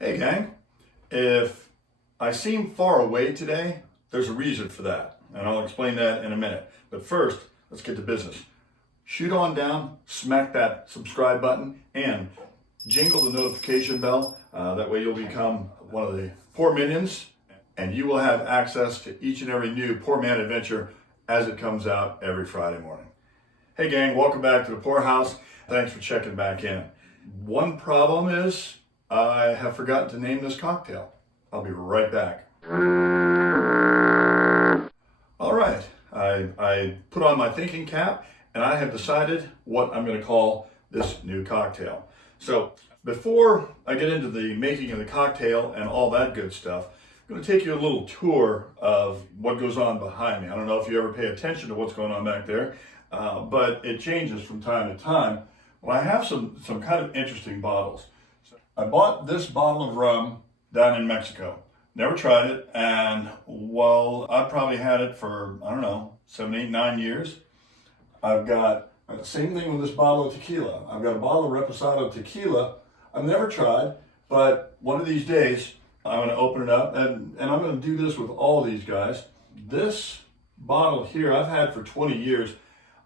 Hey gang, if I seem far away today, there's a reason for that, and I'll explain that in a minute. But first, let's get to business. Shoot on down, smack that subscribe button, and jingle the notification bell. That way you'll become one of the Pour Minions, and you will have access to each and every new PourMan adventure as it comes out every Friday morning. Hey gang, welcome back to the Pour House. Thanks for checking back in. One problem is I have forgotten to name this cocktail. I'll be right back. All right, I put on my thinking cap and I have decided what I'm going to call this new cocktail. So before I get into the making of the cocktail and all that good stuff, I'm going to take you a little tour of what goes on behind me. I don't know if you ever pay attention to what's going on back there, but it changes from time to time. Well, I have some kind of interesting bottles. I bought this bottle of rum down in Mexico. Never tried it, and well, I've probably had it for, I don't know, 7, 8, 9 years. I've got the same thing with this bottle of tequila. I've got a bottle of Reposado tequila I've never tried, but one of these days I'm going to open it up, and I'm going to do this with all these guys. This bottle here I've had for 20 years.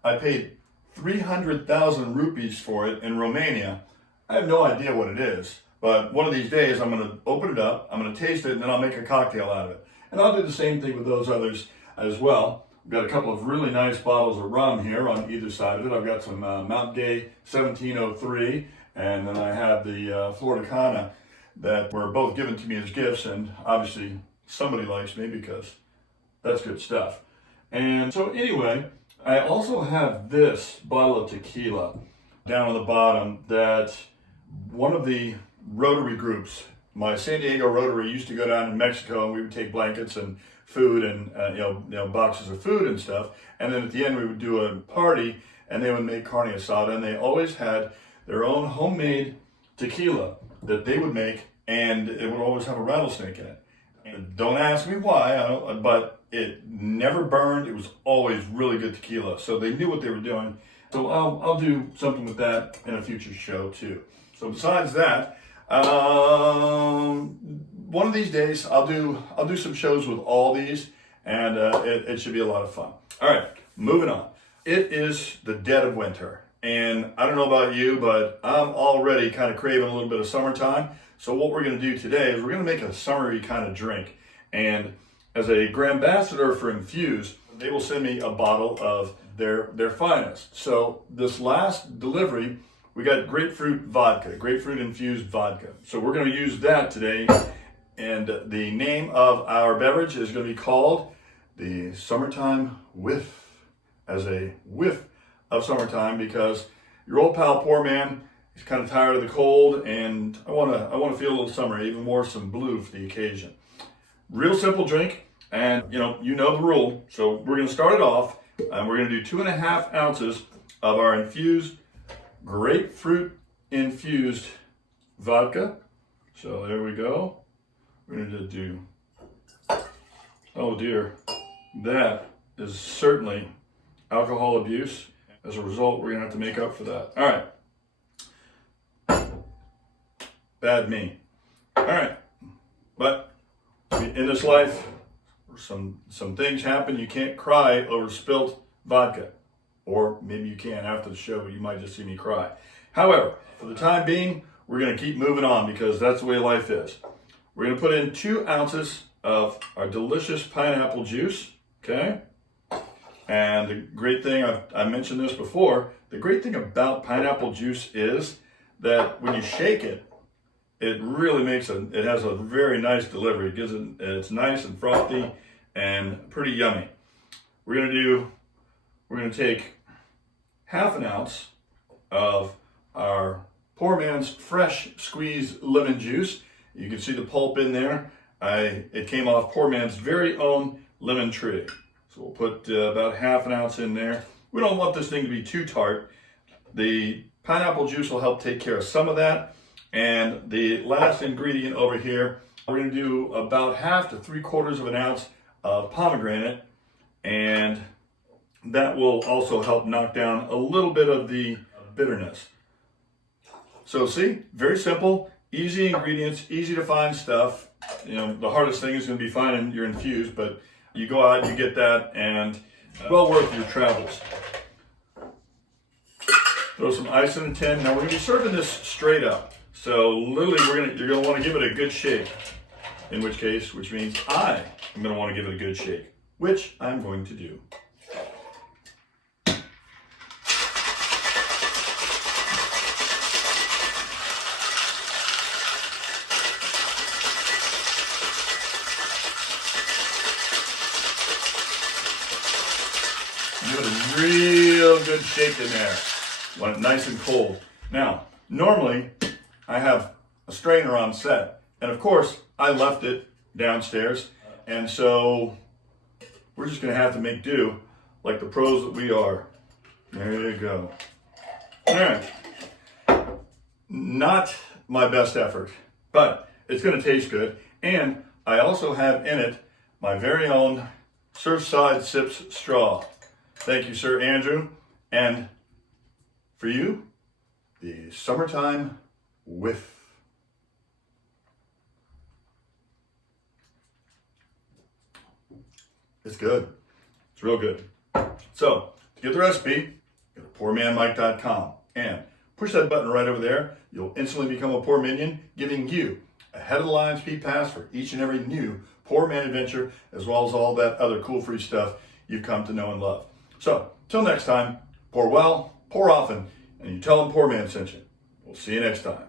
I paid 300,000 rupees for it in Romania. I have no idea what it is, but one of these days I'm going to open it up, I'm going to taste it, and then I'll make a cocktail out of it. And I'll do the same thing with those others as well. I've got a couple of really nice bottles of rum here on either side of it. I've got some Mount Gay 1703, and then I have the Florida Cana that were both given to me as gifts, and obviously somebody likes me because that's good stuff. And so anyway, I also have this bottle of tequila down on the bottom that one of the Rotary groups, my San Diego Rotary, used to go down in Mexico, and we would take blankets and food and you know boxes of food and stuff, and then at the end we would do a party and they would make carne asada, and they always had their own homemade tequila that they would make, and it would always have a rattlesnake in it. And don't ask me why, but it never burned. It was always really good tequila, so they knew what they were doing. So I'll do something with that in a future show too. So besides that, one of these days I'll do some shows with all these, and it should be a lot of fun. All right, moving on. It is the dead of winter, and I don't know about you, but I'm already kind of craving a little bit of summertime. So what we're going to do today is we're going to make a summery kind of drink, and as a Grand Ambassador for Infused, they will send me a bottle of their finest. So this last delivery, we got grapefruit vodka, grapefruit infused vodka. So we're going to use that today, and the name of our beverage is going to be called the Summertime Whiff, as a whiff of summertime, because your old pal PourMan is kind of tired of the cold, and I want to feel a little summer, even more some blue for the occasion. Real simple drink, and you know the rule. So we're going to start it off, and we're going to do 2.5 ounces of our infused grapefruit infused vodka. So there we go. We're going to do, oh dear, that is certainly alcohol abuse. As a result, we're going to have to make up for that. All right. Bad me. All right. But in this life, some things happen. You can't cry over spilt vodka. Or maybe you can after the show, you might just see me cry. However, for the time being, we're going to keep moving on because that's the way life is. We're going to put in 2 ounces of our delicious pineapple juice, okay? And the great thing, I mentioned this before, the great thing about pineapple juice is that when you shake it, it really it has a very nice delivery. It's nice and frothy and pretty yummy. We're going to take 1/2 ounce of our PourMan's fresh squeezed lemon juice. You can see the pulp in there. It came off PourMan's very own lemon tree. So we'll put about 1/2 ounce in there. We don't want this thing to be too tart. The pineapple juice will help take care of some of that. And the last ingredient over here, we're going to do about 1/2 to 3/4 ounce of pomegranate, and that will also help knock down a little bit of the bitterness. So see, very simple, Easy ingredients, easy to find stuff. You know, the hardest thing is going to be finding your infused, but you go out, you get that, and well worth your travels. Throw some ice in a tin. Now we're going to be serving this straight up. So literally you're going to want to give it a good shake. In which means I am going to want to give it a good shake, which I'm going to do. Give it a real good shake in there. Want it nice and cold. Now, normally I have a strainer on set, and of course I left it downstairs, and so we're just gonna have to make do like the pros that we are. There you go. All right. Not my best effort, but it's gonna taste good, and I also have in it my very own Surfside Sips straw. Thank you, Sir Andrew. And for you, the summertime whiff. It's good. It's real good. So, to get the recipe, go to PourManMike.com and push that button right over there. You'll instantly become a Pour Minion, giving you a head of the line speed pass for each and every new PourMan adventure, as well as all that other cool free stuff you've come to know and love. So, till next time, pour well, pour often, and you tell them PourMan sent you. We'll see you next time.